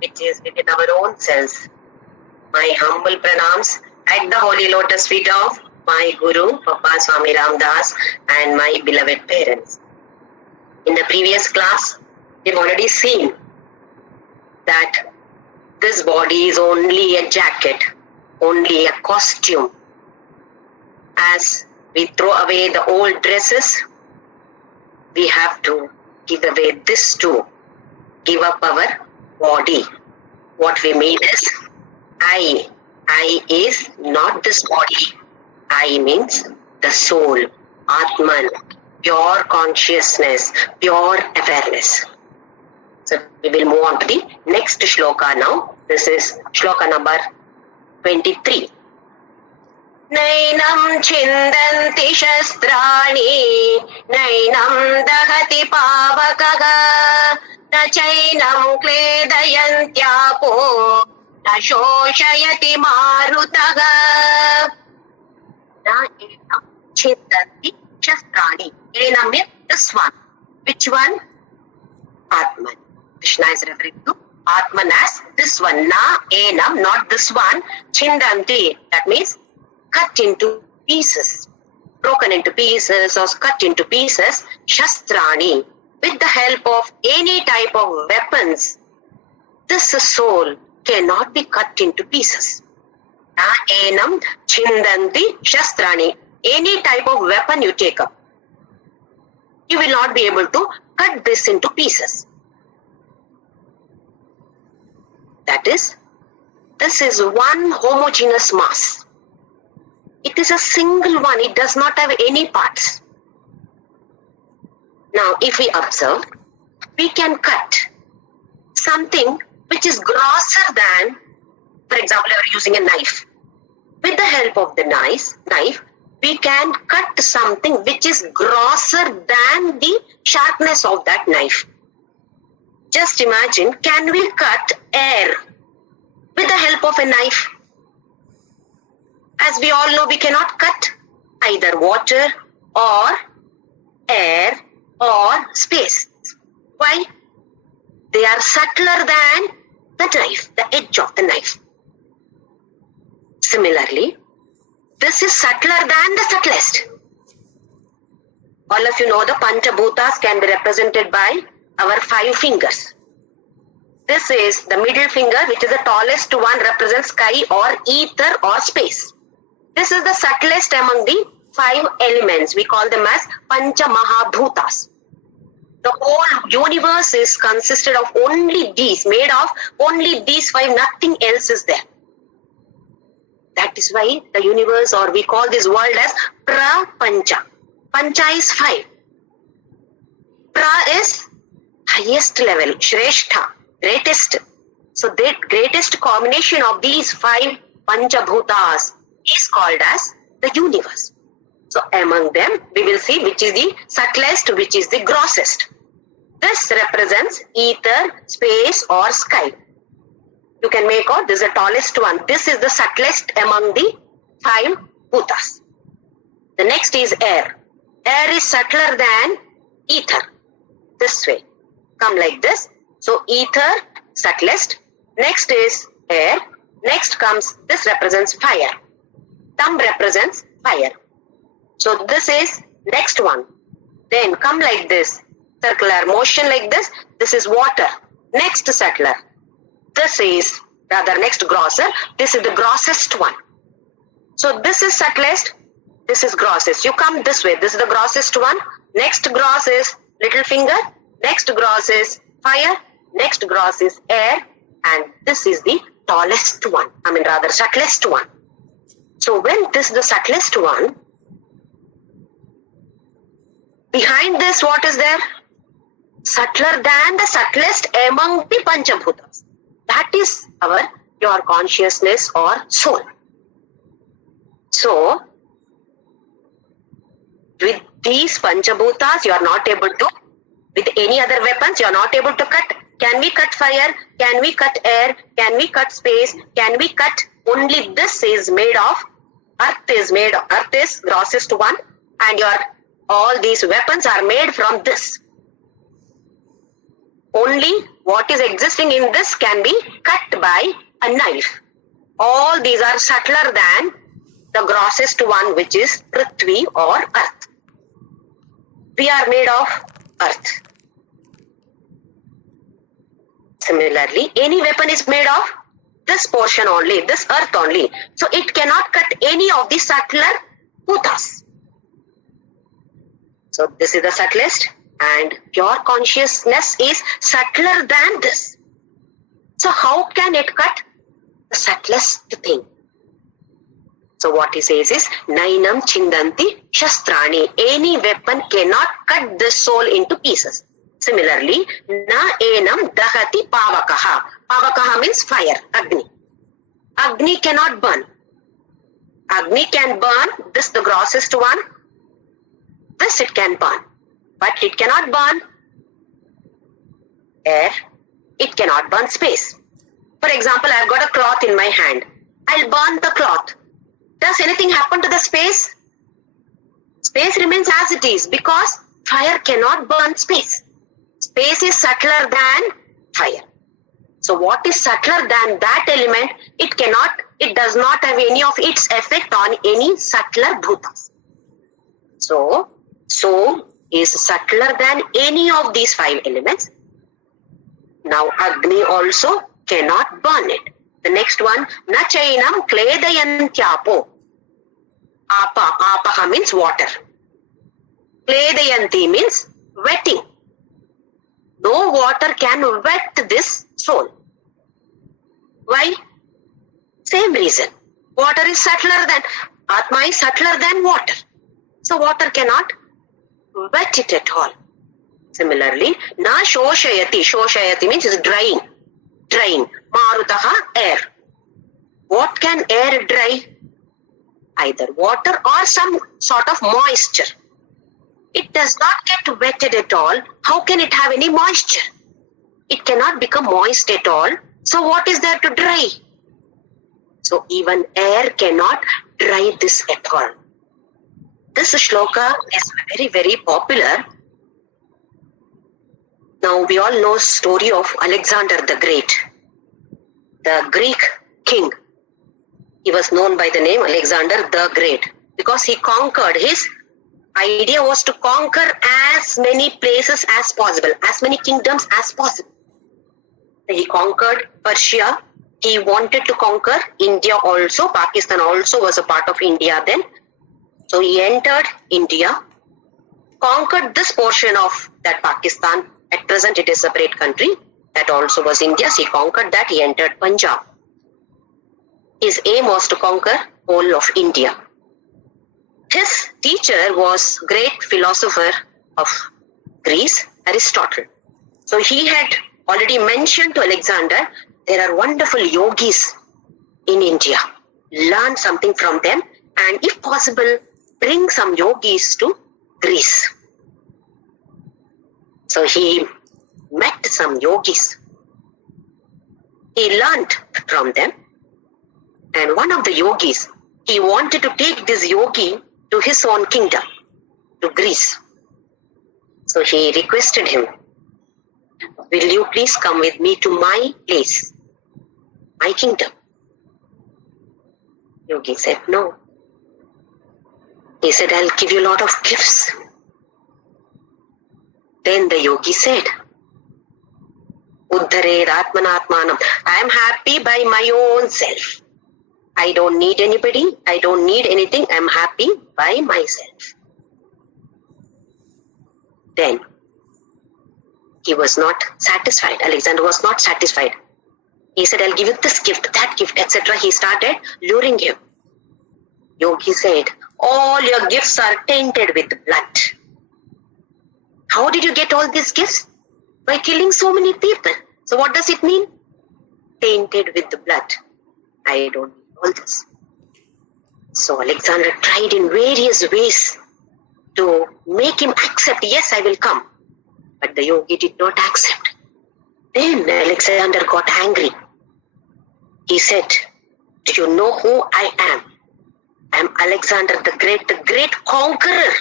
which is within our own selves. My humble pranams at the holy lotus feet of my Guru, Papa Swami Ramdas, and my beloved parents. In the previous class, we've already seen that this body is only a jacket, only a costume. As we throw away the old dresses, we have to give away this too. Give up our body. What we mean is I. I is not this body. I means the soul, Atman, pure consciousness, pure awareness. So we will move on to the next shloka now. This is shloka number 23. Nainam chindanti shastrani, nainam dahati pavakaga, na chainam kledayantyapo, na shoshayati marutaga. Na enam chindanti shastrani. Enam is this one. Which one? Atman. Krishna is referring to Atman as this one. Na enam, not this one. Chindanti. That means cut into pieces, broken into pieces or cut into pieces, shastrani, with the help of any type of weapons. This soul cannot be cut into pieces. Na enam chindanti shastrani. Any type of weapon you take up, you will not be able to cut this into pieces. That is, this is one homogeneous mass. It is a single one. It does not have any parts. Now, if we observe, we can cut something which is grosser than, for example, we are using a knife. With the help of the knife, we can cut something which is grosser than the sharpness of that knife. Just imagine, can we cut air with the help of a knife? As we all know, we cannot cut either water or air or space. Why? They are subtler than the knife, the edge of the knife. Similarly, this is subtler than the subtlest. All of you know the Panchabhutas can be represented by our 5 fingers. This is the middle finger, which is the tallest one, represents sky or ether or space. This is the subtlest among the 5 elements. We call them as Pancha Mahabhutas. The whole universe is consisted of only these, made of only these 5, nothing else is there. That is why the universe, or we call this world as Prapancha. Pancha is 5. Pra is highest level, Shrestha, greatest. So the greatest combination of these 5 Panchabhutas is called as the universe. So among them, we will see which is the subtlest, which is the grossest. This represents ether, space or sky. You can make out this is the tallest one. This is the subtlest among the 5 bhutas. The next is air. Air is subtler than ether. This way. Come like this. So ether, subtlest. Next is air. Next comes, this represents fire. Thumb represents fire. So this is next one. Then come like this. Circular motion like this. This is water. Next subtler. This is rather next grosser. This is the grossest one. So this is subtlest. This is grossest. You come this way. This is the grossest one. Next gross is little finger. Next gross is fire. Next gross is air. And this is the tallest one. I mean rather subtlest one. So when this is the subtlest one, behind this what is there? Subtler than the subtlest among the Panchabhutas. That is our pure consciousness or soul. So, with these Panchabhutas, you are not able to, with any other weapons, you are not able to cut. Can we cut fire? Can we cut air? Can we cut space? Can we cut? Only this is made of, earth is grossest one, and all these weapons are made from this. Only What is existing in this can be cut by a knife. All these are subtler than the grossest one, which is Prithvi or earth. We are made of earth. Similarly, any weapon is made of this portion only, this earth only. So it cannot cut any of the subtler bhutas. So this is the subtlest, and pure consciousness is subtler than this. So how can it cut the subtlest thing? So what he says is, Nainam Chindanti Shastrani. Any weapon cannot cut the soul into pieces. Similarly, Na Enam Dahati Pavakaha. Pavakaha means fire, Agni. Agni cannot burn. Agni can burn, this the grossest one. This it can burn. But it cannot burn air. It cannot burn space. For example, I've got a cloth in my hand. I'll burn the cloth. Does anything happen to the space? Space remains as it is because fire cannot burn space. Space is subtler than fire. So what is subtler than that element? It does not have any of its effect on any subtler bhutas. So is subtler than any of these 5 elements. Now Agni also cannot burn it. The next one, Na chainam kledayantyapo. Apaha means water. Kledayanti means wetting. No water can wet this soul. Why? Same reason. Water is subtler than, Atma is subtler than water. So water cannot wet it at all. Similarly, Na shoshayati. Shoshayati means is drying. Drying. Marutaha, air. What can air dry? Either water or some sort of moisture. It does not get wetted at all. How can it have any moisture? It cannot become moist at all. So what is there to dry? So even air cannot dry this at all. This shloka is very, very popular. Now we all know the story of Alexander the Great, the Greek king. He was known by the name Alexander the Great because he conquered. His idea was to conquer as many places as possible, as many kingdoms as possible. He conquered Persia. He wanted to conquer India also. Pakistan also was a part of India then. So he entered India, conquered this portion of that Pakistan. At present it is a separate country. That also was India. So he conquered that. He entered Punjab. His aim was to conquer whole of India. His teacher was great philosopher of Greece, Aristotle. So he had already mentioned to Alexander, there are wonderful yogis in India. Learn something from them and if possible, bring some yogis to Greece. So he met some yogis. He learned from them. And one of the yogis, he wanted to take this yogi to his own kingdom, to Greece. So he requested him, will you please come with me to my place, my kingdom? Yogi said, no. He said, I'll give you a lot of gifts. Then the yogi said, Uddharer Atmanatmanam. I am happy by my own self. I don't need anybody. I don't need anything. I am happy by myself. Then he was not satisfied. Alexander was not satisfied. He said, I'll give you this gift, that gift, etc. He started luring him. Yogi said, all your gifts are tainted with blood. How did you get all these gifts? By killing so many people. So what does it mean? Tainted with the blood. I don't need all this. So Alexander tried in various ways to make him accept, yes, I will come. But the yogi did not accept. Then Alexander got angry. He said, do you know who I am? I am Alexander the great conqueror.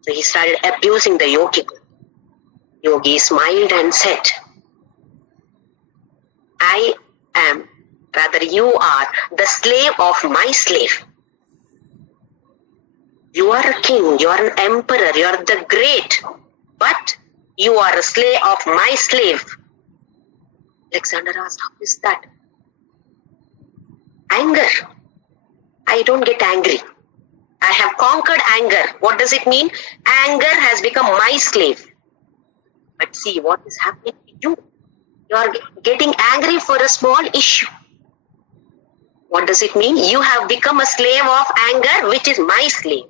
So he started abusing the yogi. Yogi smiled and said, you are the slave of my slave. You are a king, you are an emperor, you are the great, but you are a slave of my slave. Alexander asked, how is that? Anger. I don't get angry. I have conquered anger. What does it mean? Anger has become my slave. But see what is happening to you. You are getting angry for a small issue. What does it mean? You have become a slave of anger, which is my slave.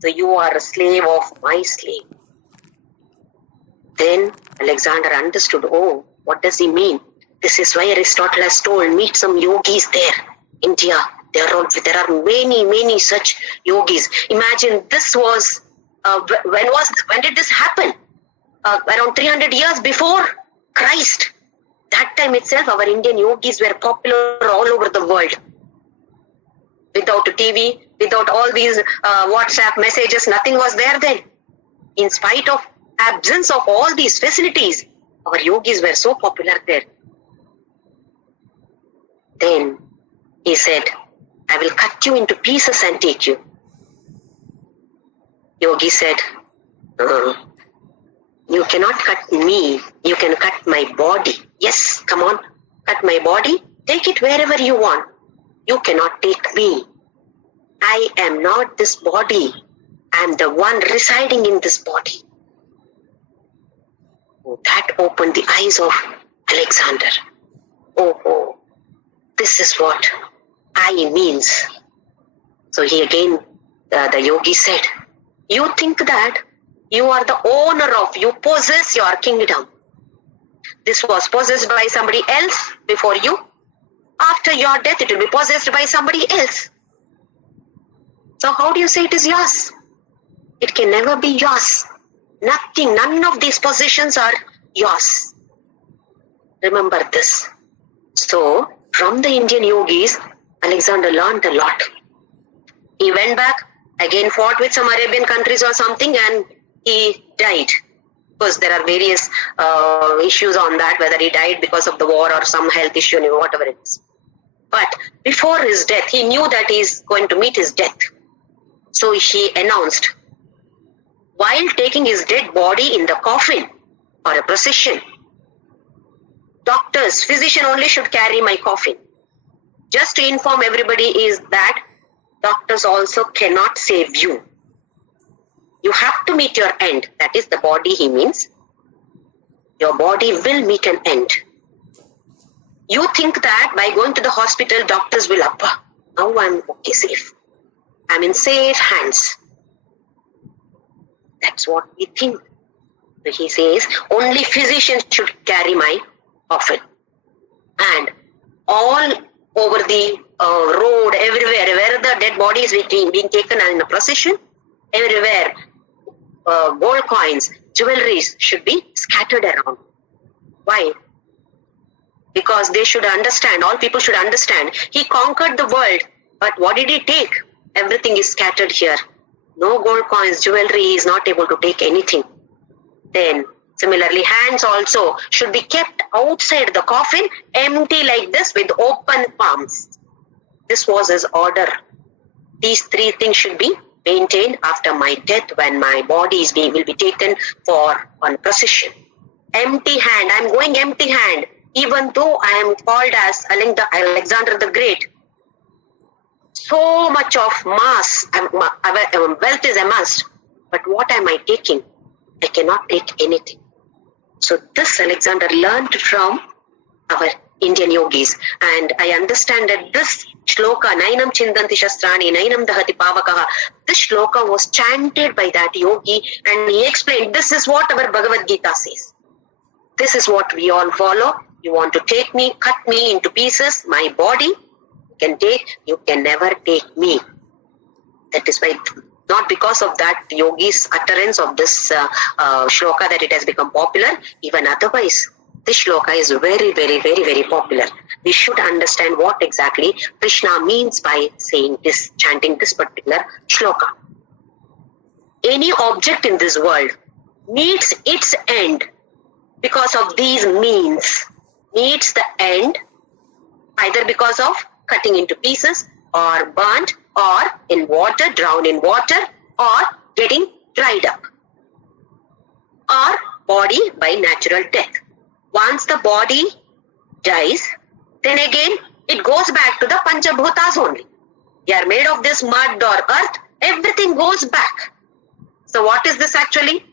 So you are a slave of my slave. Then Alexander understood, oh, what does he mean? This is why Aristotle has told, meet some yogis there, India. There are many such yogis. Imagine this was, when did this happen? Around 300 years before Christ. That time itself, our Indian yogis were popular all over the world. Without a TV, without all these WhatsApp messages, nothing was there then. In spite of absence of all these facilities, our yogis were so popular there. Then he said, I will cut you into pieces and take you. Yogi said, you cannot cut me, you can cut my body. Yes, come on, cut my body, take it wherever you want. You cannot take me. I am not this body. I am the one residing in this body. Oh, that opened the eyes of Alexander. Oh, this is what I means. So he again, the yogi said, you think that you are the owner of, you possess your kingdom. This was possessed by somebody else before you. After your death, it will be possessed by somebody else. So how do you say it is yours? It can never be yours. Nothing, none of these possessions are yours. Remember this. So, from the Indian yogis, Alexander learned a lot. He went back, again fought with some Arabian countries or something, and he died. Because there are various issues on that, whether he died because of the war or some health issue, whatever it is. But before his death, he knew that he is going to meet his death. So he announced, while taking his dead body in the coffin or a procession, doctors, physician only should carry my coffin. Just to inform everybody is that doctors also cannot save you. You have to meet your end. That is the body, he means. Your body will meet an end. You think that by going to the hospital, doctors will now I'm okay, safe. I'm in safe hands. That's what we think. So he says, only physicians should carry my coffin. And all over the road, everywhere, where the dead body is being taken in a procession, everywhere, gold coins, jewelries should be scattered around. Why? Because they should understand, all people should understand, he conquered the world, but what did he take? Everything is scattered here. No gold coins, jewelry, he is not able to take anything. Then, similarly, hands also should be kept outside the coffin, empty like this with open palms. This was his order. These three things should be maintained after my death, when my body will be taken for one procession. Empty hand, I am going empty hand, even though I am called as Alexander the Great. So much of wealth is amassed, but what am I taking? I cannot take anything. So this Alexander learned from our Indian yogis, and I understand that this shloka, Nainam Chindanti Shastrani, Nainam Dahati Pavakaha, this shloka was chanted by that yogi, and he explained, this is what our Bhagavadgita says. This is what we all follow. You want to take me, cut me into pieces, my body, can take, you can never take me. That is why, not because of that yogi's utterance of this shloka that it has become popular, even otherwise, this shloka is very popular. We should understand what exactly Krishna means by saying this, chanting this particular shloka. Any object in this world meets its end because of these means. meets the end either because of cutting into pieces or burnt or in water, drowned in water or getting dried up, or body by natural death. Once the body dies, then again it goes back to the Panchabhutas only. They are made of this mud or earth, everything goes back. So what is this actually?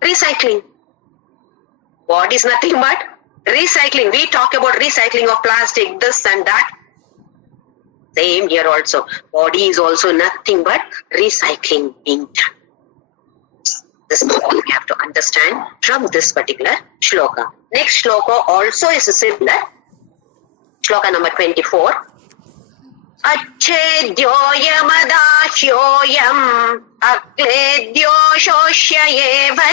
Recycling. What is nothing but recycling? We talk about recycling of plastic, this and that. Same here also. Body is also nothing but recycling being done. This is what we have to understand from this particular shloka. Next shloka also is similar. Shloka number 24. Achedyoyamadashyoyam akledyo shoshya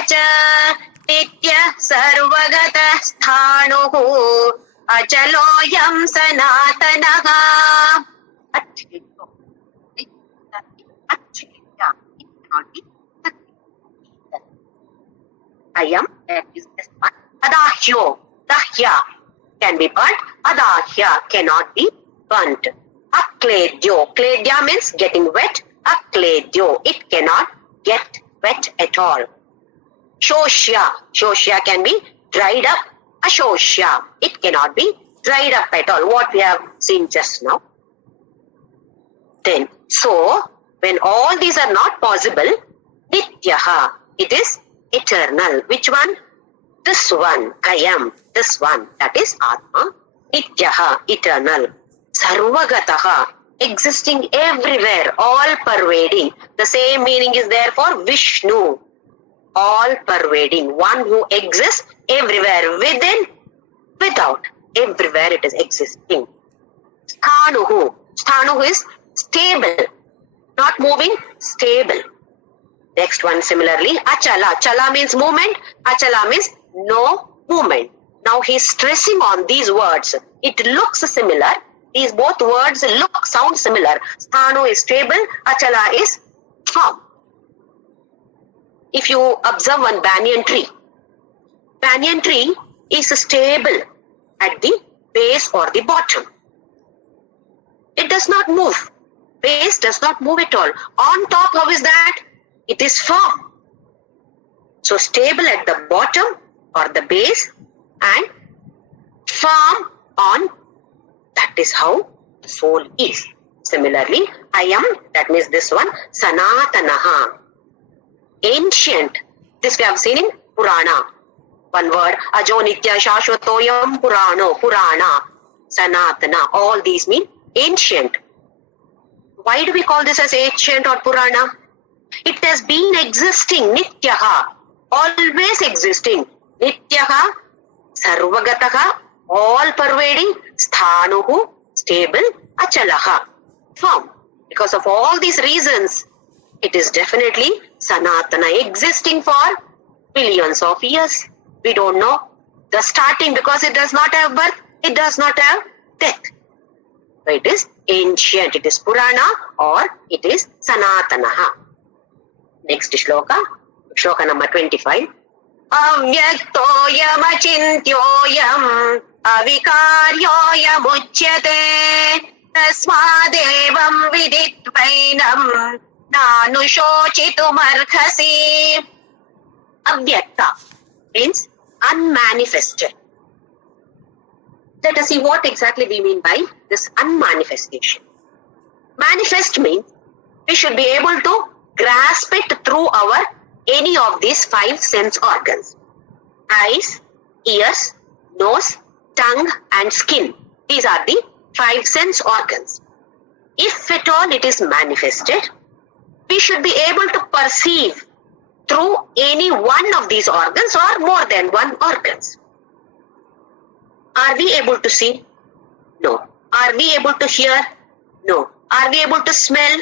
cha nitya sarvagata sthanuhu achaloyam sanatanaha. Ayam is this one. Adahyo, dahya can be burnt. Adahya cannot be burnt. Akledyo, kledya means getting wet. Akledyo, it cannot get wet at all. Shoshya, shoshya can be dried up. Ashoshya, it cannot be dried up at all. What we have seen just now. Then, so when all these are not possible, nityaha, it is eternal. Which one? This one, Ayam, this one, that is Atma. Nityaha, eternal. Sarvagataha, existing everywhere, all pervading. The same meaning is there for Vishnu. All pervading, one who exists everywhere, within, without. Everywhere it is existing. Sthanuhu, sthanuhu is stable, not moving, stable. Next one similarly, achala. Chala means movement, achala means no movement. Now he is stressing on these words. It looks similar. These both words sound similar. Sthanu is stable, achala is firm. If you observe one banyan tree is stable at the base or the bottom. It does not move. Base does not move at all. On top, how is that? It is firm. So stable at the bottom or the base and firm on. That is how the soul is. Similarly, Ayam, that means this one, Sanatanaha. Ancient. This we have seen in Purana. One word, Ajo Nitya Shashwatoyam Purano, Purana, Sanatana. All these mean ancient. Why do we call this as ancient or Purana? It has been existing, Nityaha, always existing. Nityaha, Sarvagataha, all pervading, Sthanuhu, stable, Achalaha, firm. Because of all these reasons, it is definitely Sanatana, existing for billions of years. We don't know the starting because it does not have birth, it does not have death. So it is ancient, it is Purana or it is Sanatanaha. Next shloka, shloka number 25. Avyaktoyam achintyoyam avikaryoyam uchyate tasmadevam viditvainam nanushochitumarkhasi. Avyakta means unmanifested. Let us see what exactly we mean by this unmanifestation. Manifest means we should be able to grasp it through our any of these 5 sense organs. Eyes, ears, nose, tongue and skin. These are the 5 sense organs. If at all it is manifested, we should be able to perceive through any one of these organs or more than one organs. Are we able to see? No. Are we able to hear? No. Are we able to smell?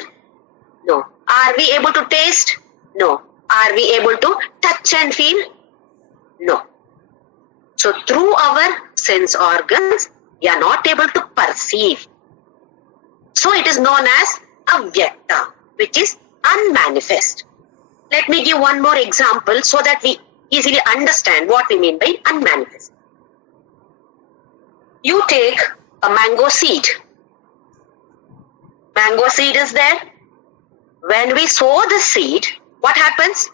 No. Are we able to taste? No. Are we able to touch and feel? No. So through our sense organs, we are not able to perceive. So it is known as avyakta, which is unmanifest. Let me give one more example so that we easily understand what we mean by unmanifest. You take a mango seed. Mango seed is there. When we sow the seed, what happens?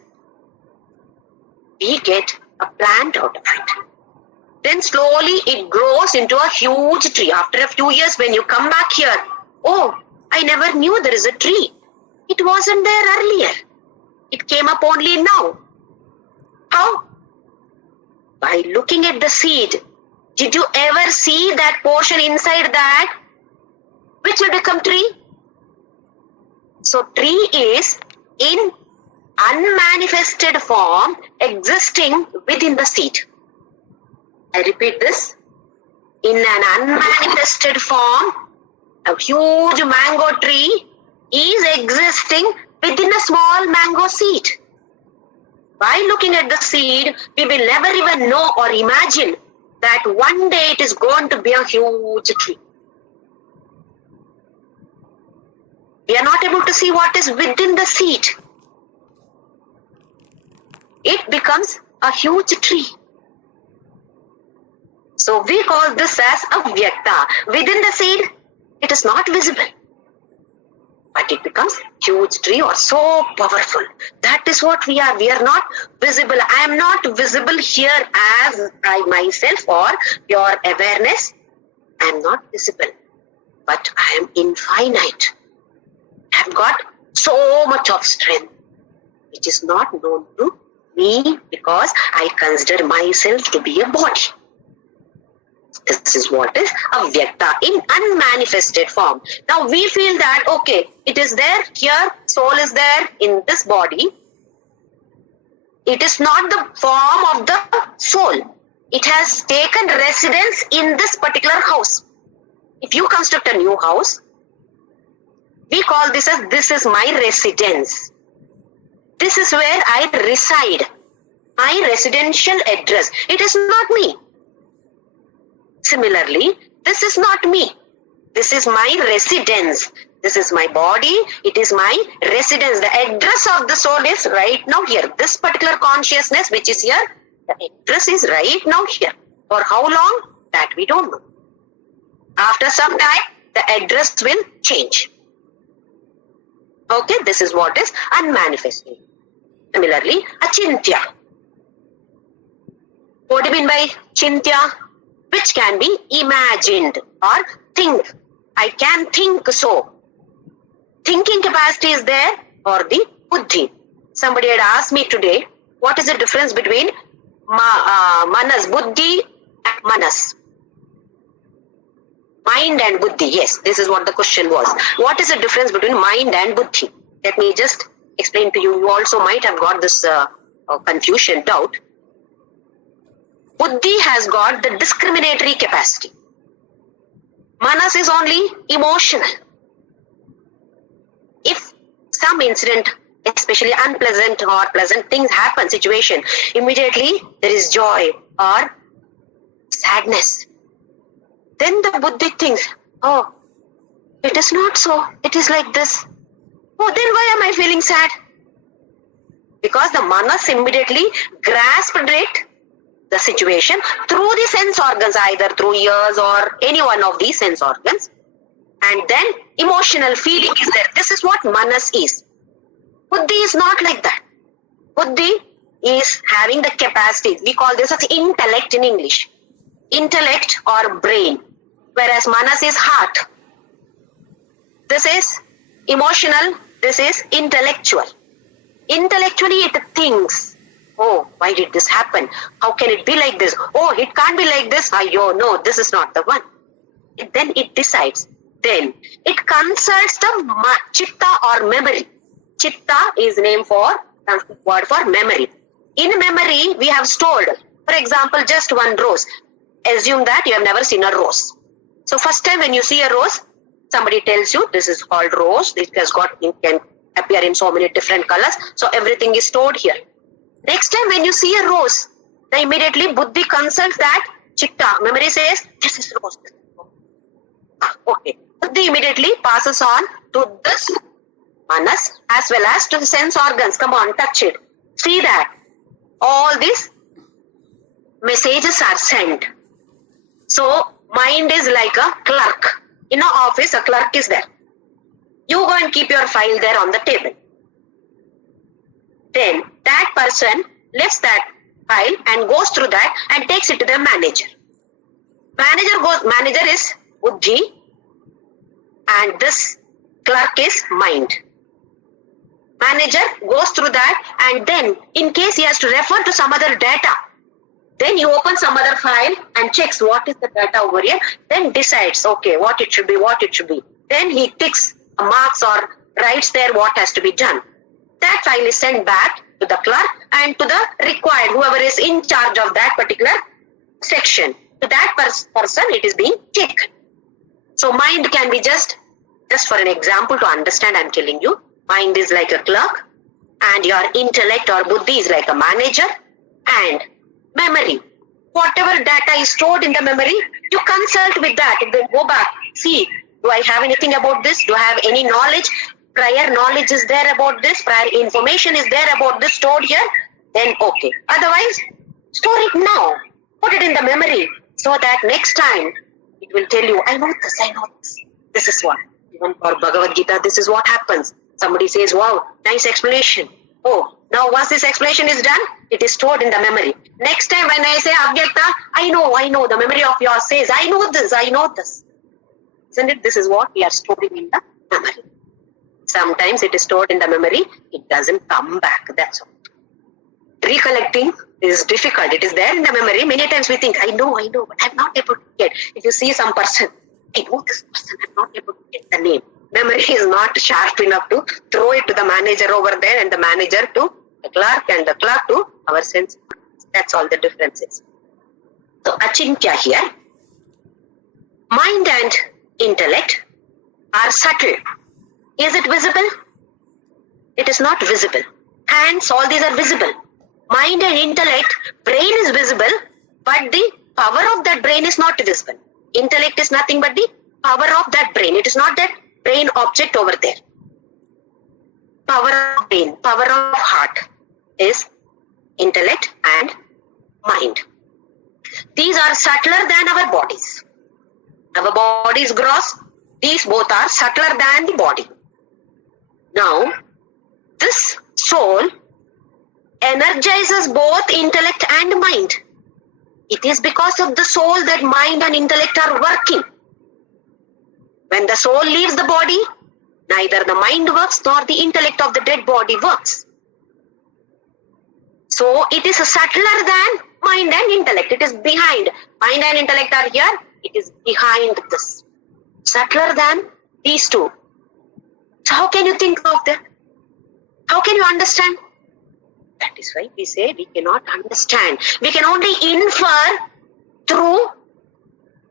We get a plant out of it. Then slowly it grows into a huge tree. After a few years, when you come back here, oh, I never knew there is a tree. It wasn't there earlier. It came up only now. How? By looking at the seed. Did you ever see that portion inside that? Which will become tree? So tree is in unmanifested form existing within the seed. I repeat this. In an unmanifested form, a huge mango tree is existing within a small mango seed. By looking at the seed, we will never even know or imagine that one day it is going to be a huge tree. We are not able to see what is within the seed. It becomes a huge tree. So we call this as avyakta. Within the seed, it is not visible. But it becomes huge tree or so powerful. That is what we are. We are not visible. I am not visible here as I myself or your awareness. I am not visible. But I am infinite. I have got so much of strength, which is not known to me because I consider myself to be a body. This is what is avyakta in unmanifested form. Now we feel that, okay, it is there here, soul is there in this body. It is not the form of the soul. It has taken residence in this particular house. If you construct a new house, we call this as, this is my residence. This is where I reside. My residential address. It is not me. Similarly, this is not me. This is my residence. This is my body. It is my residence. The address of the soul is right now here. This particular consciousness which is here, the address is right now here. For how long? That we don't know. After some time, the address will change. Okay, this is what is unmanifested. Similarly, achintya. What do you mean by chintya? Which can be imagined or think. I can think so. Thinking capacity is there or the buddhi. Somebody had asked me today, what is the difference between manas, buddhi and manas? Mind and buddhi. Yes, this is what the question was. What is the difference between mind and buddhi? Let me just explain to you. You also might have got this confusion, doubt. Buddhi has got the discriminatory capacity. Manas is only emotional. If some incident, especially unpleasant or pleasant things happen, situation, immediately there is joy or sadness. Then the buddhi thinks, oh, it is not so. It is like this. Oh, then why am I feeling sad? Because the manas immediately grasped it, the situation, through the sense organs, either through ears or any one of these sense organs. And then emotional feeling is there. This is what manas is. Buddhi is not like that. Buddhi is having the capacity. We call this as intellect in English. Intellect or brain. Whereas manas is heart. This is emotional. This is intellectual. Intellectually it thinks. Oh, why did this happen? How can it be like this? Oh, it can't be like this. No, this is not the one. Then it decides. Then it consults the chitta or memory. Chitta is name for word for memory. In memory, we have stored, for example, just one rose. Assume that you have never seen a rose. So first time when you see a rose, somebody tells you this is called rose. It can appear in so many different colors. So everything is stored here. Next time when you see a rose, then immediately buddhi consults that chitta. Memory says, this is rose. Okay. Buddhi immediately passes on to this manas as well as to the sense organs. Come on, touch it. See that. All these messages are sent. So Mind is like a clerk. In an office, a clerk is there. You go and keep your file there on the table. Then that person lifts that file and goes through that and takes it to the manager. Manager is Buddhi and this clerk is mind. Manager goes through that and then in case he has to refer to some other data, then he opens some other file and checks what is the data over here, then decides, okay, what it should be. Then he ticks marks or writes there what has to be done. That file is sent back to the clerk and to the required, whoever is in charge of that particular section. To that person, it is being taken. So mind can be just for an example to understand, I'm telling you, mind is like a clerk and your intellect or buddhi is like a manager, and memory. Whatever data is stored in the memory, you consult with that. Then go back, see, do I have anything about this? Do I have any knowledge? Prior knowledge is there about this? Prior information is there about this stored here? Then okay. Otherwise, store it now. Put it in the memory so that next time it will tell you, I know this. This is what. Even for Bhagavadgita, this is what happens. Somebody says, wow, nice explanation. Oh, now once this explanation is done, it is stored in the memory. Next time when I say Avyakta, I know, the memory of yours says, I know this. Isn't it? This is what we are storing in the memory. Sometimes it is stored in the memory, it doesn't come back, that's all. Recollecting is difficult. It is there in the memory. Many times we think, I know, but I'm not able to get. If you see some person, I know this person, I'm not able to get the name. Memory is not sharp enough to throw it to the manager over there and the manager to the clerk and the clerk to our sense. That's all the difference is. So achintya here, mind and intellect are subtle. Is it visible? It is not visible. Hands, all these are visible. Mind and intellect, brain is visible, but the power of that brain is not visible. Intellect is nothing but the power of that brain. It is not that brain object over there. Power of brain, power of heart is intellect and mind. These are subtler than our bodies. Our body is gross. These both are subtler than the body. Now, this soul energizes both intellect and mind. It is because of the soul that mind and intellect are working. When the soul leaves the body, neither the mind works nor the intellect of the dead body works. So it is subtler than mind and intellect. It is behind. Mind and intellect are here. It is behind this. Subtler than these two. So how can you think of that? How can you understand? That is why we say we cannot understand. We can only infer through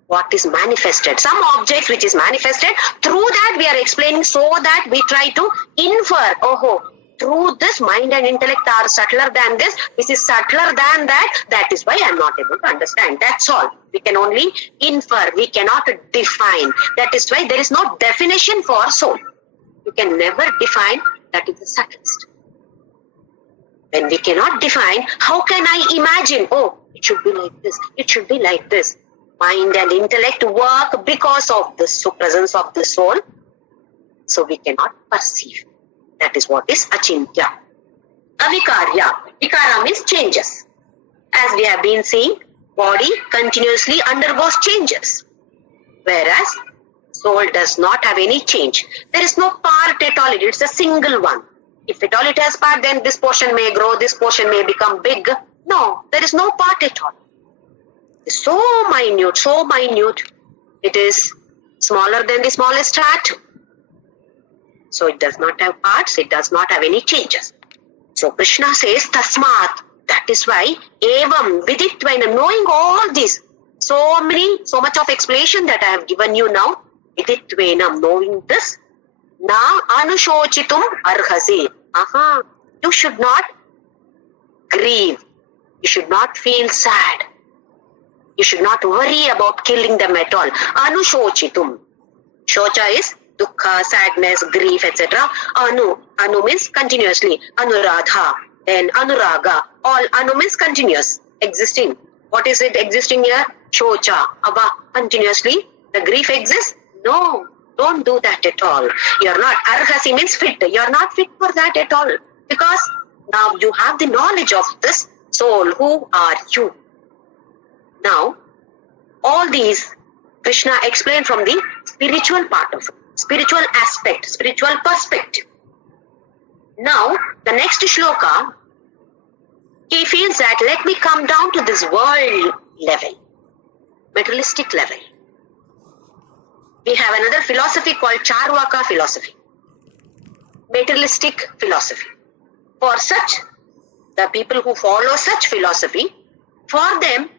what is manifested. Some objects which is manifested, through that we are explaining so that we try to infer, through this mind and intellect are subtler than this is subtler than that, that is why I am not able to understand. That's all. We can only infer, we cannot define. That is why there is no definition for soul. You can never define, that is the subtlest. When we cannot define, how can I imagine, it should be like this, it should be like this. Mind and intellect work because of the presence of the soul. So we cannot perceive. That is what is achintya. Avikarya. Vikara means changes. As we have been seeing, body continuously undergoes changes. Whereas soul does not have any change. There is no part at all. It's a single one. If at all it has part, then this portion may grow, this portion may become big. No, there is no part at all. It's so minute. It is smaller than the smallest atom. So it does not have parts, it does not have any changes. So Krishna says, Tasmat. That is why, Evam, Viditvainam, knowing all this, so much of explanation that I have given you now, Viditvainam, knowing this, Na Anushochitum Arhasi. You should not grieve. You should not feel sad. You should not worry about killing them at all. Anushochitum. Shocha is dukkha, sadness, grief, etc. Anu means continuously. Anuradha, then anuraga. All anu means continuous, existing. What is it existing here? Shocha, Abba, continuously. The grief exists? No, don't do that at all. You're not. Arhasi means fit. You're not fit for that at all. Because now you have the knowledge of this soul. Who are you? Now, all these Krishna explained from the spiritual part of it, spiritual aspect, spiritual perspective. Now, the next shloka, he feels that let me come down to this world level, materialistic level. We have another philosophy called Charvaka philosophy, materialistic philosophy. For such, the people who follow such philosophy, for them,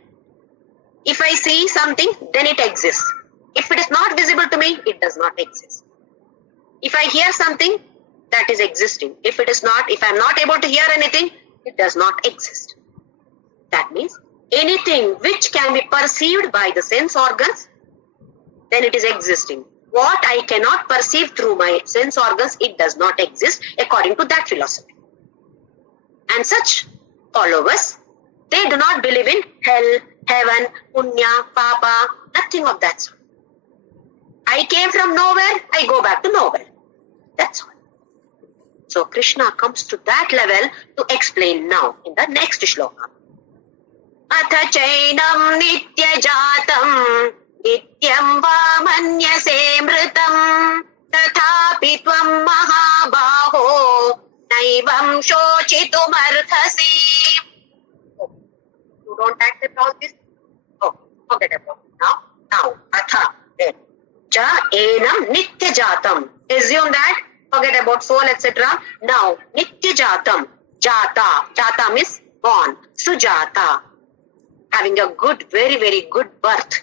if I see something, then it exists. If it is not visible to me, it does not exist. If I hear something, that is existing. If it is not, if I am not able to hear anything, it does not exist. That means anything which can be perceived by the sense organs, then it is existing. What I cannot perceive through my sense organs, it does not exist according to that philosophy. And such followers, they do not believe in hell, heaven, punya, papa, nothing of that sort. I came from nowhere, I go back to nowhere. That's all. So Krishna comes to that level to explain now in the next shloka. Atha chainam nitya jatam nityam va manyase mritam tathapi tvam mahabaho naivam shochitum arthasi. You don't accept all this? Oh, forget about it. Now, atha, then. Ja enam nitya jatam. Assume that, forget about soul, etc. Now, nitya jatam, jata. Jata means born. Sujata, having a good, very, very good birth.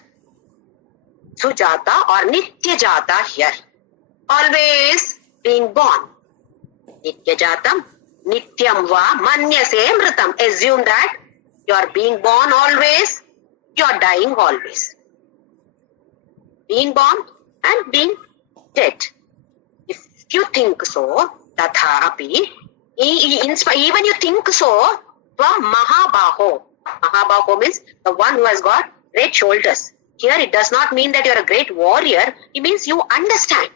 Sujata or nitya jata here. Always being born. Nitya jatam, nityam va manyase mritam. Assume that you are being born always, you are dying always. Being born and being dead. If you think so, tatha api, even you think so, tvam mahabaho. Mahabaho means the one who has got great shoulders. Here it does not mean that you are a great warrior. It means you understand.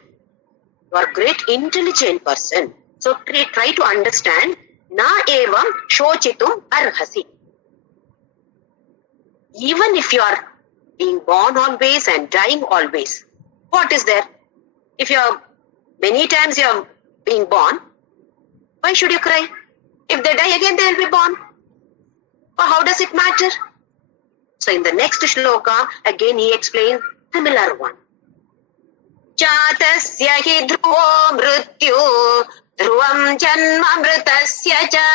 You are a great intelligent person. So try to understand. Na evam shochitum arhasi. Even if you are being born always and dying always, what is there? If you are, many times you are being born, why should you cry? If they die again, they will be born. Or how does it matter? So in the next shloka, again he explains similar one. Chatasya hi dhruvo mrityu dhruvam janma mritasya cha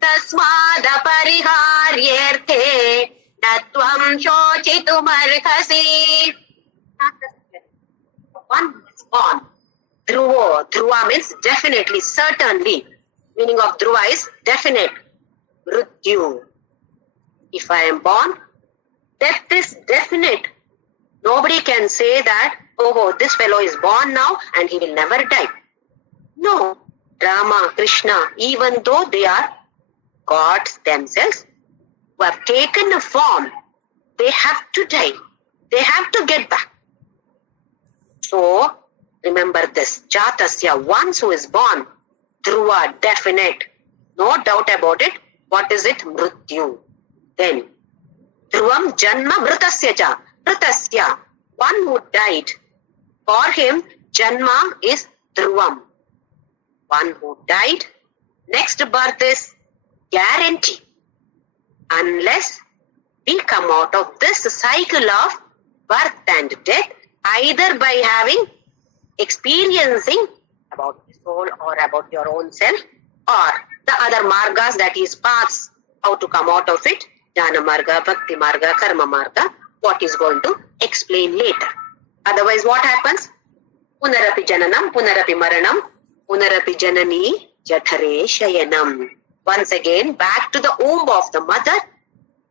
tasmada pariharyerte natvam shochitum arhasi. One is born. Dhruvo. Dhruva means definitely, certainly. Meaning of dhruva is definite. Mrityu. If I am born, death is definite. Nobody can say that, oh, this fellow is born now and he will never die. No. Rama, Krishna, even though they are gods themselves, who have taken a form, they have to die. They have to get back. So, remember this. Jatasya, one who is born. Dhruva, definite. No doubt about it. What is it? Mrityu. Then, Dhruvam janma mritasya cha. Mritasya, one who died. For him, janma is Dhruvam. One who died. Next birth is guarantee. Unless we come out of this cycle of birth and death, either by having, experiencing about the soul or about your own self, or the other margas, that is paths, how to come out of it, jnana marga, bhakti marga, karma marga, what is going to explain later. Otherwise what happens? Punarapi jananam, punarapi maranam, punarapi janani, jathare shayanam. Once again, back to the womb of the mother,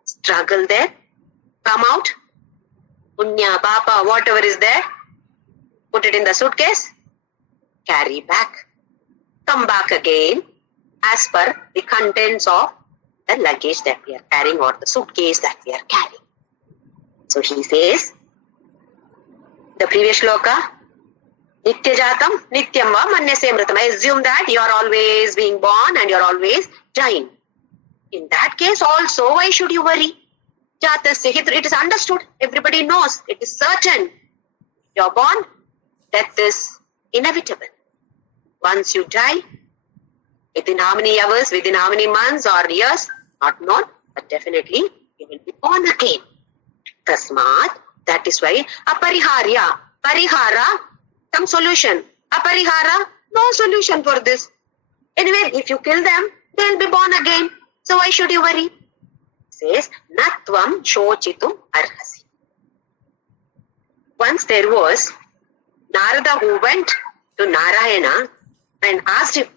struggle there, come out, punya, papa, whatever is there, put it in the suitcase, carry back, come back again, as per the contents of the luggage that we are carrying or the suitcase that we are carrying. So he says, the previous shloka, Nityajatam, Nityam va manyase mritam. I assume that you are always being born and you are always dying. In that case also, why should you worry? Jatasya, it is understood. Everybody knows. It is certain. You are born, death is inevitable. Once you die, within how many hours, within how many months or years, not known, but definitely you will be born again. Tasmat, that is why apariharya, parihara, some solution. Aparihara, no solution for this. Anyway, if you kill them, they will be born again. So why should you worry? Says, Natvam shochitum arhasi. Once there was Narada who went to Narayana and asked him,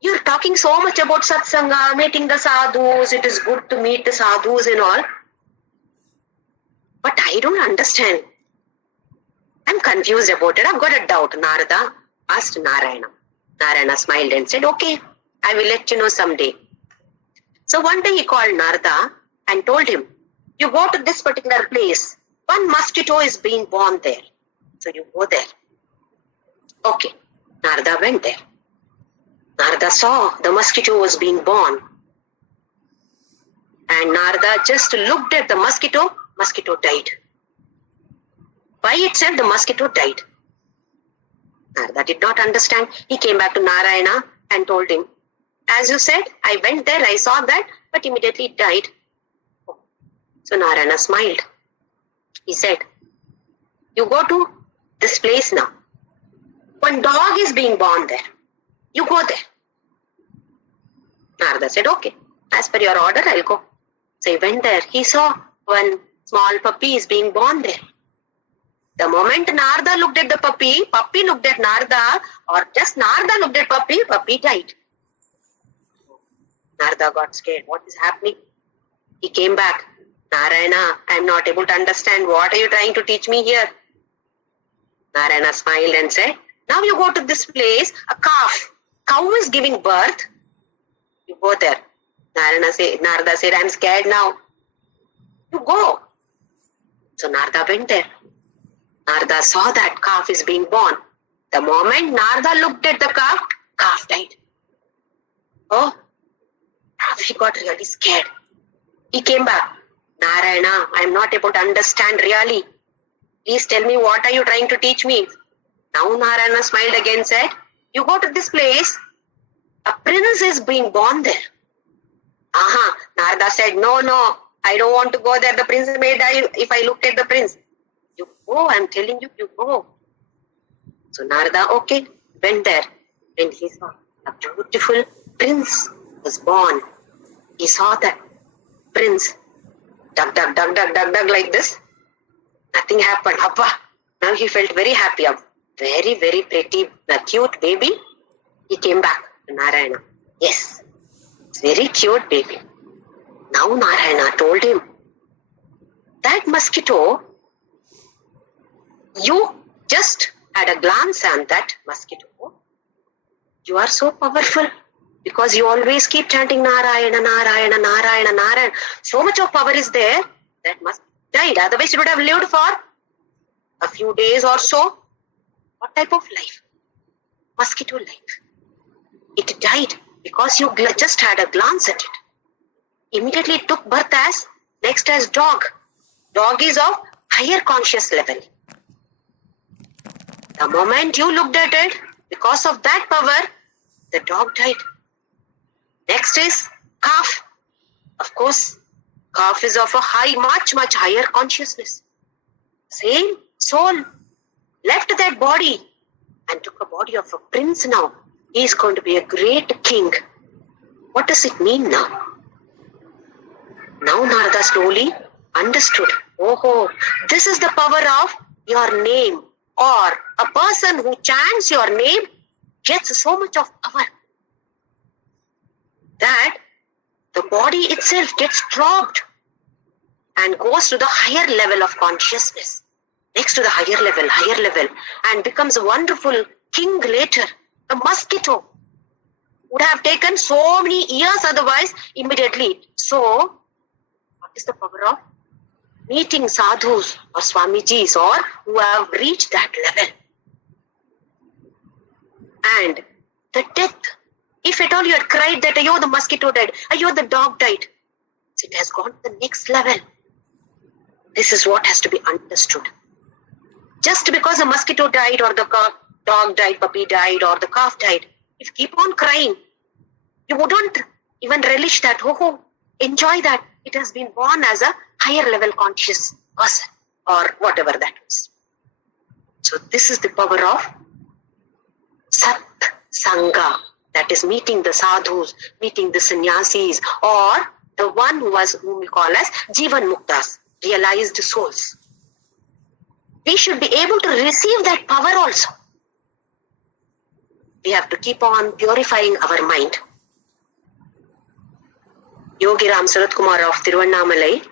you're talking so much about satsanga, meeting the sadhus, it is good to meet the sadhus and all. But I don't understand. I'm confused about it. I've got a doubt. Narada asked Narayana. Narayana smiled and said, okay, I will let you know someday. So one day he called Narada and told him, you go to this particular place. One mosquito is being born there. So you go there. Okay. Narada went there. Narada saw the mosquito was being born. And Narada just looked at the mosquito died. By itself, the mosquito died. Narada did not understand. He came back to Narayana and told him, as you said, I went there, I saw that, but immediately it died. So Narayana smiled. He said, you go to this place now. One dog is being born there. You go there. Narada said, okay, as per your order, I'll go. So he went there. He saw one small puppy is being born there. The moment Narada looked at the puppy looked at Narada, or just Narada looked at puppy died. Narada got scared. What is happening? He came back. Narayana, I am not able to understand. What are you trying to teach me here? Narayana smiled and said, now you go to this place, a calf. Cow is giving birth. You go there. Narada said, I am scared now. You go. So Narada went there. Narada saw that calf is being born. The moment Narada looked at the calf died. Oh, now he got really scared. He came back. Narayana, I am not able to understand really. Please tell me, what are you trying to teach me? Now Narayana smiled again and said, you go to this place, a prince is being born there. Narada said, no, I don't want to go there. The prince may die if I look at the prince. You go, I'm telling you, you go. So Narada, okay, went there. And he saw a beautiful prince was born. He saw that prince, duck like this. Nothing happened. Appa. Now he felt very happy. A very, very pretty, cute baby. He came back to Narayana. Yes, it's very cute baby. Now Narayana told him, that mosquito, you just had a glance at that mosquito. You are so powerful because you always keep chanting Narayana, Narayana, Narayana, Narayana. So much of power is there that must died. Otherwise you would have lived for a few days or so. What type of life? Mosquito life. It died because you just had a glance at it. Immediately it took birth as next as dog. Dog is of higher conscious level. The moment you looked at it, because of that power, the dog died. Next is calf. Of course, calf is of a much higher consciousness. Same soul left that body and took a body of a prince now. He is going to be a great king. What does it mean now? Now Narada slowly understood. Oh, this is the power of your name. Or a person who chants your name gets so much of power that the body itself gets dropped and goes to the higher level of consciousness. Next to the higher level, and becomes a wonderful king later. A mosquito Would have taken so many years otherwise, immediately. So, what is the power of meeting sadhus or Swamijis or who have reached that level? And the death, if at all you had cried that, ayo, the mosquito died, ayo, the dog died, it has gone to the next level. This is what has to be understood. Just because a mosquito died or the dog died, puppy died or the calf died, if you keep on crying, you wouldn't even relish that. Oh, enjoy that. It has been born as a higher level conscious person or whatever that is. So this is the power of Sat Sangha, that is meeting the sadhus, meeting the sannyasis, or the one whom we call as Jivan Muktas, realized souls. We should be able to receive that power also. We have to keep on purifying our mind. Yogi Ram Sarat Kumar of Tiruvannamalai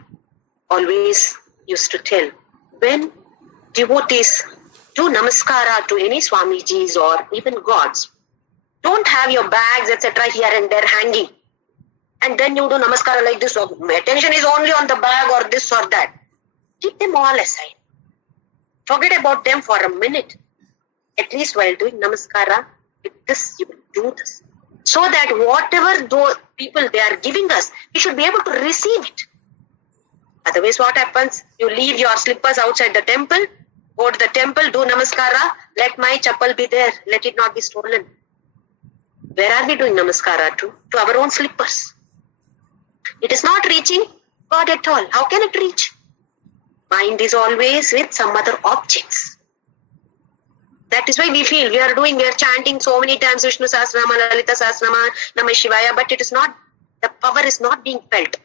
always used to tell, when devotees do namaskara to any Swamijis or even gods, don't have your bags, etc. here and there hanging. And then you do namaskara like this, or my attention is only on the bag or this or that. Keep them all aside. Forget about them for a minute. At least while doing namaskara, with this, you will do this. So that whatever those people they are giving us, we should be able to receive it. Otherwise, what happens? You leave your slippers outside the temple, go to the temple, do namaskara, let my chappal be there, let it not be stolen. Where are we doing namaskara to? To our own slippers. It is not reaching God at all. How can it reach? Mind is always with some other objects. That is why we feel we are chanting so many times Vishnu Sahasranama, Lalita Sahasranama, Namah Shivaya, but it is not, the power is not being felt.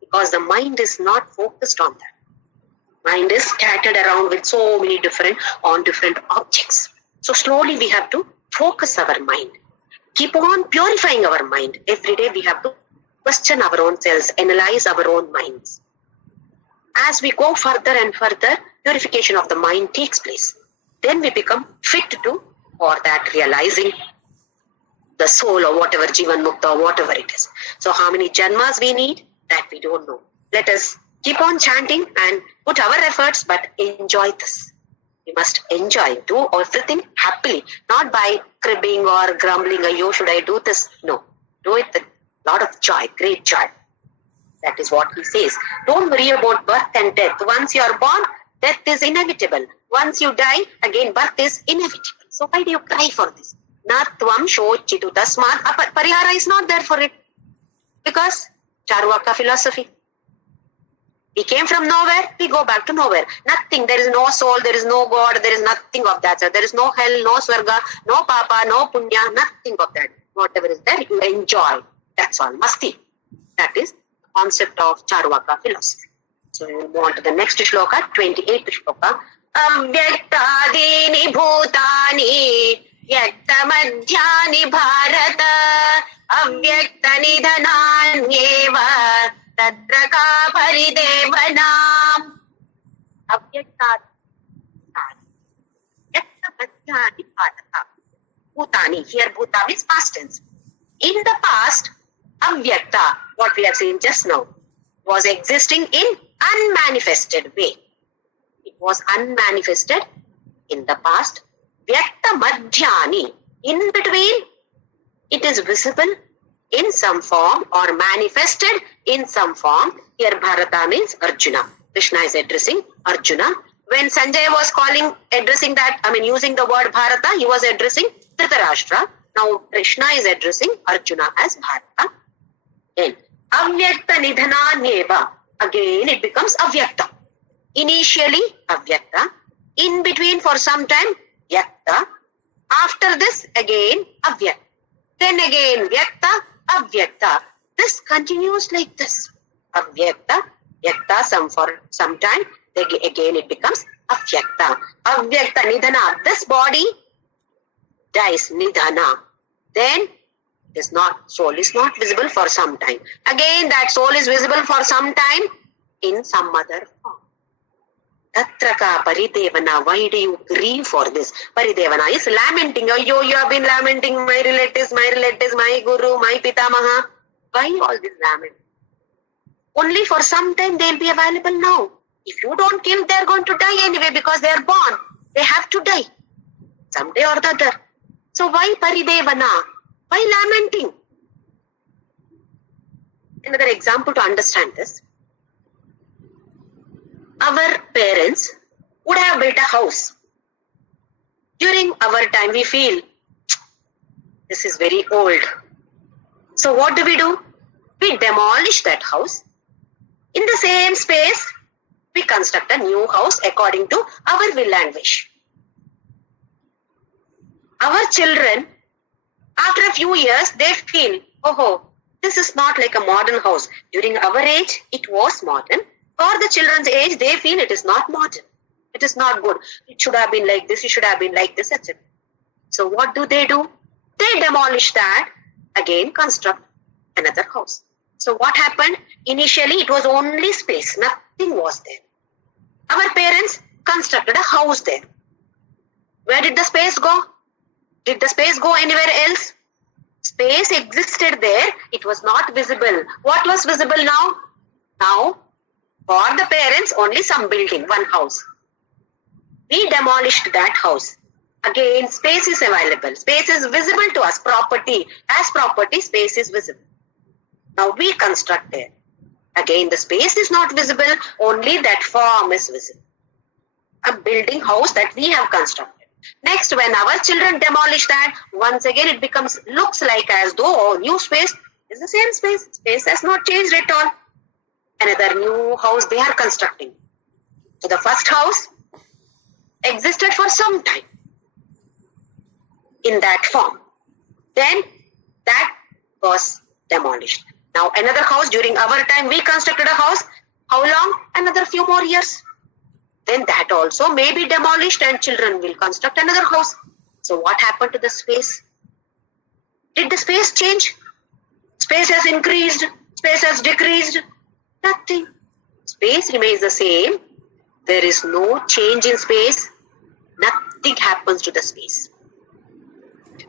Because the mind is not focused on that. Mind is scattered around with so many different objects. So slowly we have to focus our mind. Keep on purifying our mind. Every day we have to question our own selves, analyze our own minds. As we go further and further, purification of the mind takes place. Then we become fit to, or that realizing the soul or whatever, Jivan Mukta or whatever it is. So how many janmas we need, that we don't know. Let us keep on chanting and put our efforts, but enjoy this. We must enjoy, do everything happily, not by cribbing or grumbling, yo, should I do this? No, do it with a lot of joy, great joy. That is what he says. Don't worry about birth and death. Once you are born, death is inevitable. Once you die, again birth is inevitable. So why do you cry for this? Natvam shochitu tasmat. Parihara is not there for it. Because Charvaka philosophy. We came from nowhere, we go back to nowhere. Nothing, there is no soul, there is no God, there is nothing of that. There is no hell, no swarga, no papa, no punya, nothing of that. Whatever is there, you enjoy. That's all. Masti. That is the concept of Charvaka philosophy. So we will move on to the next shloka, 28th shloka. Avyaktadini bhutani yaktamadhyani bharata avyakta nidhananyeva tatra ka paridevanam. Avyaktadini yaktamadhyani bharata. Bhutani, here bhuta means past tense. In the past, avyakta, what we have seen just now, was existing in unmanifested way. It was unmanifested in the past. Vyakta madhyani, in between, it is visible in some form or manifested in some form. Here Bharata means Arjuna. Krishna is addressing Arjuna. When Sanjaya was addressing that, using the word Bharata, he was addressing Dhritarashtra. Now Krishna is addressing Arjuna as Bharata. Then avyakta nidhananyeva, again it becomes avyakta. Initially avyakta, in between for some time yakta, after this again avyakta, then again vyakta, avyakta. This continues like this. Avyakta, yakta for some time, again it becomes avyakta. Avyakta nidhana, this body dies, nidhana. Then soul is not visible for some time. Again that soul is visible for some time in some other form. Tatraka paridevana. Why do you grieve for this? Paridevana is lamenting. Oh, you have been lamenting my relatives, my guru, my pitamaha. Why all this lament? Only for some time they will be available now. If you don't kill, they are going to die anyway because they are born. They have to die someday or the other. So why paridevana? Why lamenting? Another example to understand this. Our parents would have built a house. During our time we feel, this is very old. So what do? We demolish that house. In the same space, we construct a new house according to our will and wish. Our children, after a few years, they feel, oh, this is not like a modern house. During our age, it was modern. For the children's age, they feel it is not modern. It is not good. It should have been like this, it should have been like this, etc. So what do? They demolish that, again construct another house. So what happened? Initially, it was only space. Nothing was there. Our parents constructed a house there. Where did the space go? Did the space go anywhere else? Space existed there. It was not visible. What was visible now? Now, for the parents, only some building, one house. We demolished that house. Again, space is available. Space is visible to us. Property. As property, space is visible. Now we construct there. Again, the space is not visible. Only that form is visible. A building house that we have constructed. Next, when our children demolish that, once again it looks like as though new space is the same space. Space has not changed at all. Another new house they are constructing. So the first house existed for some time in that form. Then that was demolished. Now another house, during our time we constructed a house. How long? Another few more years. Then that also may be demolished and children will construct another house. So what happened to the space? Did the space change? Space has increased. Space has decreased. Nothing. Space remains the same. There is no change in space. Nothing happens to the space.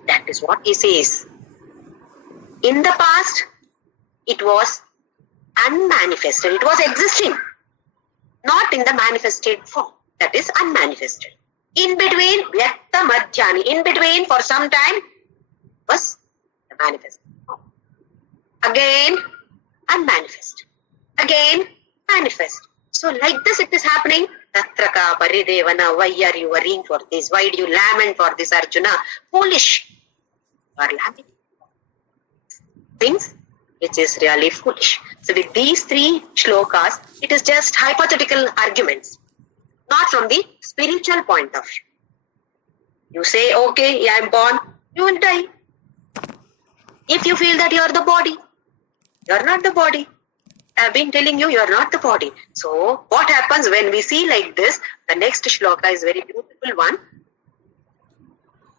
That is what he says. In the past, it was unmanifested. It was existing. Not in the manifested form. That is unmanifested. In between, Vyakta Madhyani. In between, for some time, was the manifested form. Again, unmanifest. Again, manifest. So like this it is happening. Tatraka paridevana. Why are you worrying for this? Why do you lament for this, Arjuna? Foolish. You are lamenting things which is really foolish. So with these three shlokas, it is just hypothetical arguments, not from the spiritual point of view. You say, okay, I am born, you will die. If you feel that you are the body, you are not the body. I have been telling you, you are not the body. So what happens when we see like this? The next shloka is very beautiful one.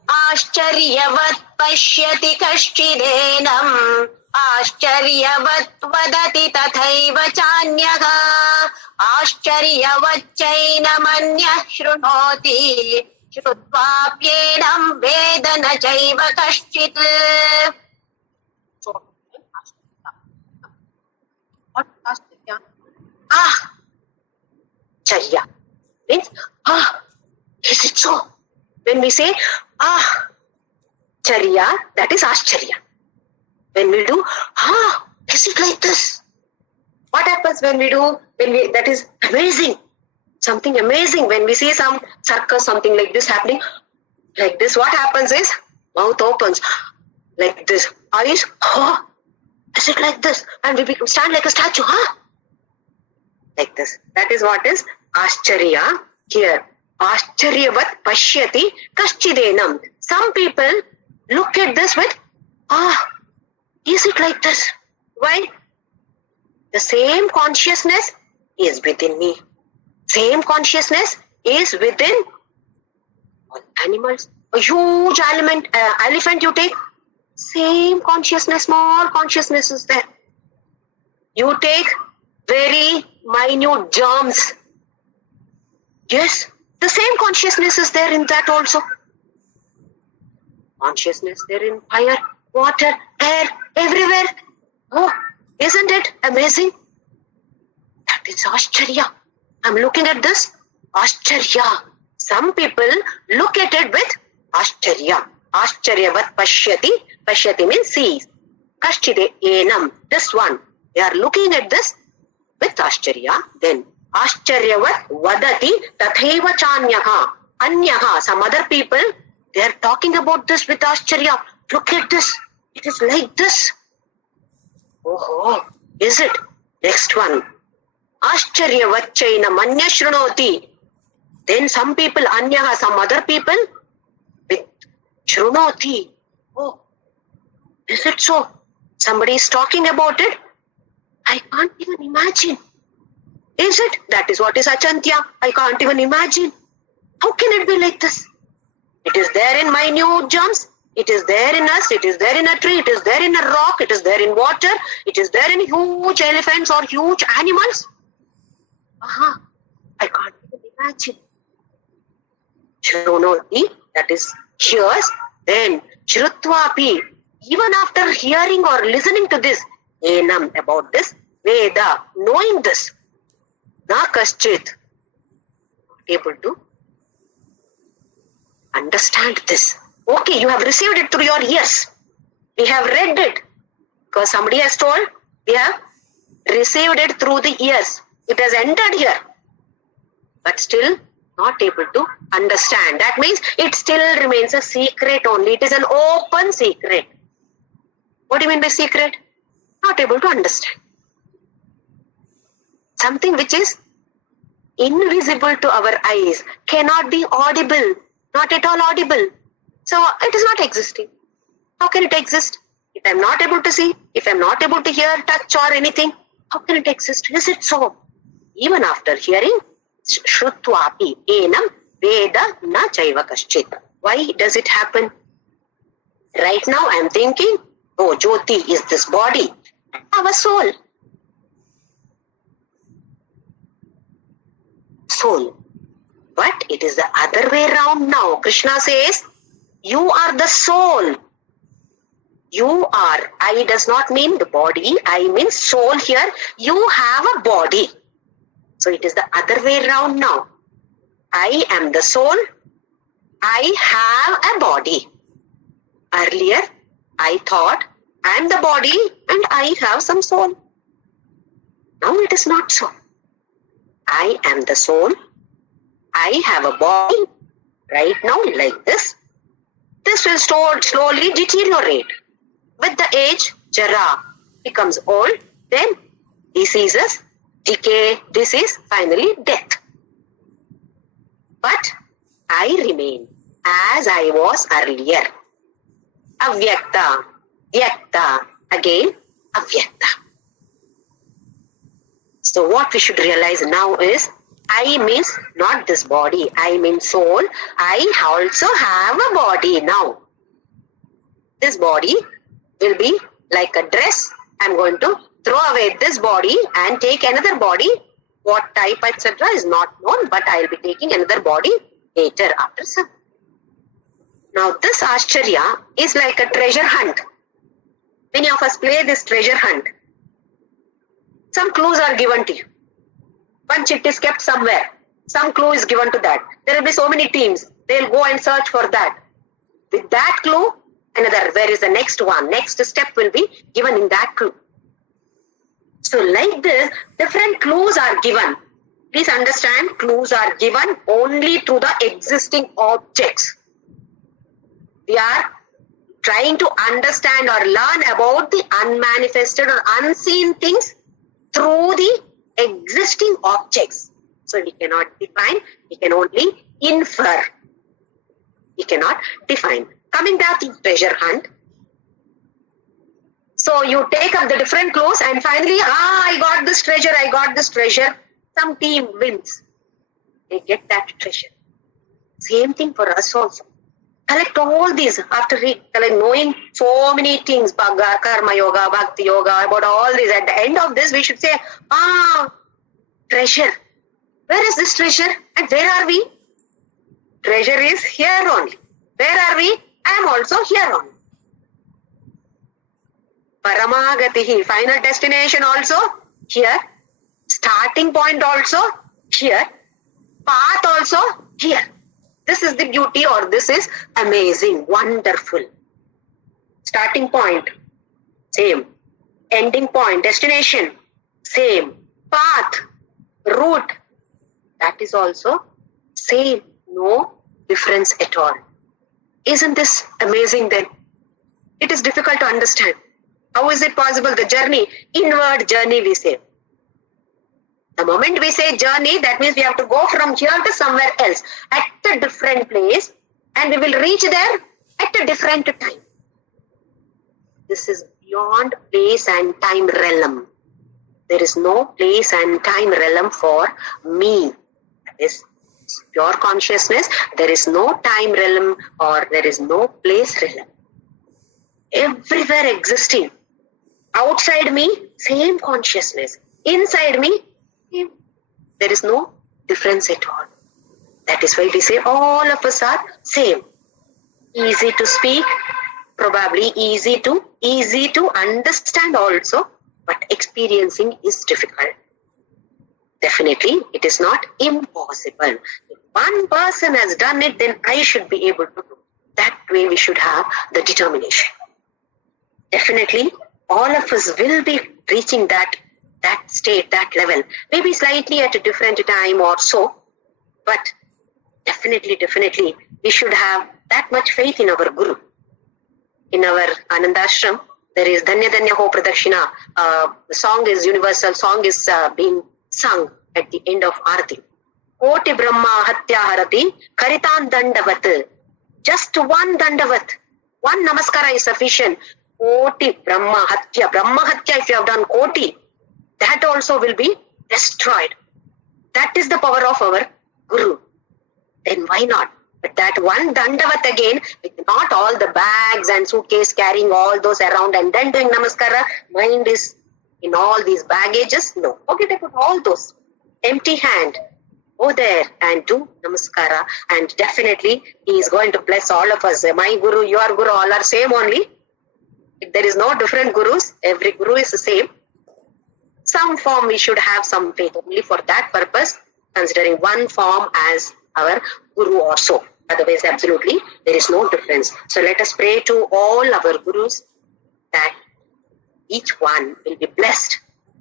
Ashcharyavat pashyati kashchidenam Ashcharyavat vadati tathaiva chanyaha Ashcharyavat chainamanya shrunoti Shrutvapyenam vedana chaiva kashchit. What Ashcharya? Charya means, is it so? When we say, Charya, that is Ashcharya. When we do, is it like this? What happens when we do, that is amazing. Something amazing. When we see some circus, something like this happening, like this, what happens is, mouth opens, like this, eyes, is it like this? And we stand like a statue, like this. That is what is Ashcharya here. Ashcharyavat pashyati kashchidenam. Some people look at this with, is it like this? Why? The same consciousness is within me. Same consciousness is within all animals. A huge elephant you take, same consciousness, small consciousness is there. You take very minute germs. Yes, the same consciousness is there in that also. Consciousness there in fire, water, air, everywhere. Oh, isn't it amazing? That is Ashcharya. I'm looking at this. Ashcharya. Some people look at it with Ashcharya. Ashcharyavat pashyati. Pashyati means sees. Kashchide enam. This one. They are looking at this with Ashcharya. Then Ashcharyavat vadati tathaiva chanyaha. Anyaha. Some other people, they are talking about this with Ashcharya. Look at this. It is like this. Oh, is it? Next one. Ashcharyavacchaina manya shrunoti. Then some people, anyaha, some other people, with shrunoti. Oh, is it so? Somebody is talking about it. I can't even imagine. Is it? That is what is achantya. I can't even imagine. How can it be like this? It is there in minute germs. It is there in us. It is there in a tree. It is there in a rock. It is there in water. It is there in huge elephants or huge animals. I can't even imagine. Shrunoti, that is hears. Then Shrutvapi, even after hearing or listening to this, enam, about this, Veda, knowing this, na kaschit, able to understand this. Okay, you have received it through your ears. We have read it. Because somebody has told, we have received it through the ears. It has entered here. But still not able to understand. That means it still remains a secret only. It is an open secret. What do you mean by secret? Not able to understand. Something which is invisible to our eyes, cannot be audible, not at all audible. So it is not existing. How can it exist? If I am not able to see, if I am not able to hear, touch or anything, how can it exist? Is it so? Even after hearing, Shrutvapi enam Veda na chaiva kaschit. Why does it happen? Right now I am thinking, oh, Jyoti is this body. I have a soul. Soul. But it is the other way around now. Krishna says, you are the soul. You are. I does not mean the body. I mean soul here. You have a body. So it is the other way around now. I am the soul. I have a body. Earlier, I thought I am the body and I have some soul. Now it is not so. I am the soul. I have a body. Right now, like this. This will slowly deteriorate. With the age, Jara becomes old, then diseases, decay, disease, finally death. But I remain as I was earlier. Avyakta, Vyakta, again Avyakta. So what we should realize now is, I means not this body, I mean soul. I also have a body now. This body will be like a dress. I'm going to throw away this body and take another body. What type, etc. is not known, but I'll be taking another body later after some. Now this Ashcharya is like a treasure hunt. Many of us play this treasure hunt. Some clues are given to you. One chit is kept somewhere. Some clue is given to that. There will be so many teams. They'll go and search for that. With that clue, another, where is the next one? Next step will be given in that clue. So like this, different clues are given. Please understand, clues are given only to the existing objects. We are trying to understand or learn about the unmanifested or unseen things through the existing objects. So we cannot define, we can only infer. We cannot define. Coming back to treasure hunt. So you take up the different clues and finally, I got this treasure, I got this treasure. Some team wins. They get that treasure. Same thing for us also. Collect all these after knowing so many things, Bhagavad, Karma Yoga, Bhakti Yoga, about all these. At the end of this, we should say, treasure. Where is this treasure? And where are we? Treasure is here only. Where are we? I am also here only. Paramagatihi, final destination also here. Starting point also here. Path also here. This is the beauty, or this is amazing, wonderful. Starting point, same. Ending point, destination, same. Path, route, that is also same. No difference at all. Isn't this amazing then? It is difficult to understand. How is it possible? The journey, inward journey we say. The moment we say journey, that means we have to go from here to somewhere else at a different place, and we will reach there at a different time. This is beyond place and time realm. There is no place and time realm for me. That is pure consciousness. There is no time realm or there is no place realm. Everywhere existing. Outside me, same consciousness. Inside me, same. There is no difference at all. That is why we say all of us are same. Easy to speak, probably easy to understand also, but experiencing is difficult. Definitely, it is not impossible. If one person has done it, then I should be able to do. That way we should have the determination. Definitely, all of us will be reaching that state, that level. Maybe slightly at a different time or so, but definitely, we should have that much faith in our Guru. In our Anandashram, there is Dhanya Dhanya Ho Pradakshina. The song is universal. Song is being sung at the end of Arati. Koti Brahma Hatya Harati Karitan Dandavat. Just one Dandavat. One Namaskara is sufficient. Koti Brahma Hatya. Brahma Hatya, if you have done Koti, that also will be destroyed. That is the power of our Guru. Then why not? But that one Dandavat again, with not all the bags and suitcase carrying all those around and then doing Namaskara, mind is in all these baggages. No, forget about all those. Empty hand. Go there and do Namaskara, and definitely he is going to bless all of us. My Guru, your Guru, all are same only. There is no different Gurus. Every Guru is the same. Some form we should have some faith only for that purpose, considering one form as our Guru or so. Otherwise, absolutely, there is no difference. So let us pray to all our Gurus that each one will be blessed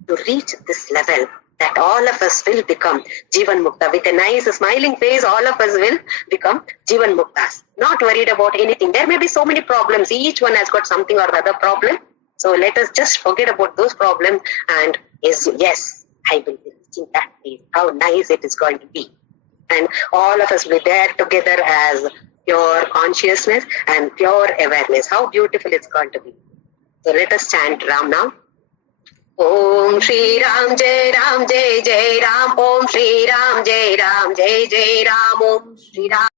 to reach this level, that all of us will become Jivan Mukta. With a nice smiling face, all of us will become Jivan Muktas. Not worried about anything. There may be so many problems. Each one has got something or other problem. So let us just forget about those problems and yes, I will be reaching that place. How nice it is going to be. And all of us will be there together as pure consciousness and pure awareness. How beautiful it's going to be. So let us chant Ram now. Om Shri Ram Jai Ram Jai Jai Ram. Om Shri Ram Jai Ram Jai Jai Ram. Om Shri Ram